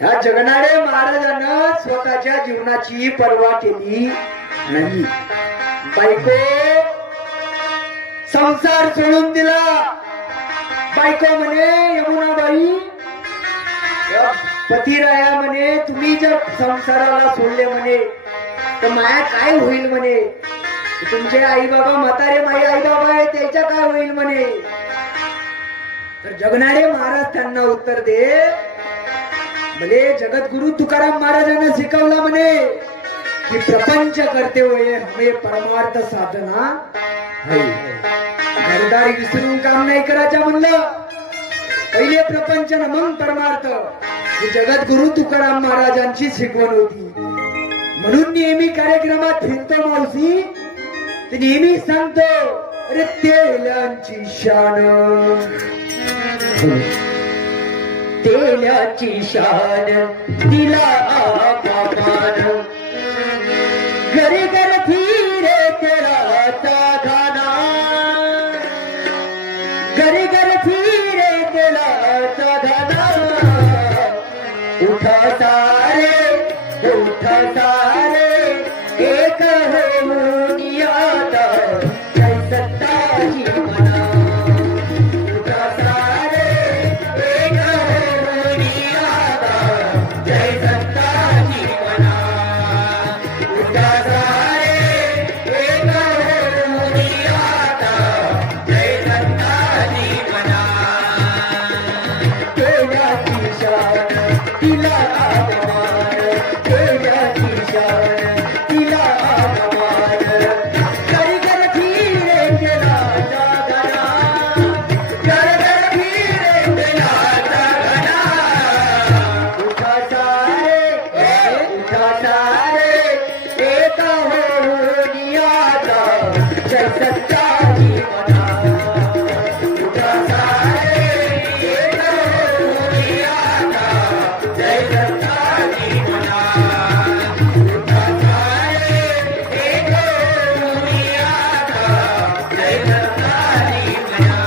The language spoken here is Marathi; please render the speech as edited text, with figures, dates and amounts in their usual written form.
ह्या जगणारे महाराजांना स्वतःच्या जीवनाची पर्वा केली नाही. बायको संसार सोडून दिला. बायको म्हणे यमुनाबाई पतिराया म्हणे तुम्ही जर संसाराला सोडले म्हणे तर माया काय होईल म्हणे. तुमचे आई बाबा म्हातारे माई आई बाबा आहे त्याच्या काय होईल म्हणे. तर जगणारे महाराज त्यांना उत्तर दे भले जगद्गुरु तुकाराम महाराजांना शिकवला म्हणे की प्रपंच करते होय हमें परमार्थ साधना घरदारी विसरून काम नाही करायचं म्हणलं. पहिले प्रपंच न मग परमार्थ ही जगद्गुरु तुकाराम महाराजांची शिकवण होती. म्हणून नेहमी कार्यक्रमात फिरतो मावशी ते नेहमी सांगतो अरे तेलांची शान तेलाची शान दिला बाबान घरी घर फिरे तेरा साधना घरी घर फिरे तेरा साधना उठा सारे एक होऊन यादा जय सत्ताजी मना. उठा सारे एक होऊन यादा जय सत्ताजी मना. उठा सारे एक होऊन यादा जय सत्ताजी मना. तेलाची शान तिला अवमान तेलाची शान तिला अवमान घरी घर फिरे गेला साधना घर घर फिरे गेला साधना. उठा सारे एक होऊन यादा जय सत्ताजी मना. उठा सारे एक होऊन यादा जय सत्ताजी मना. उठा सारे एक होऊन यादा जय सत्ताजी मना.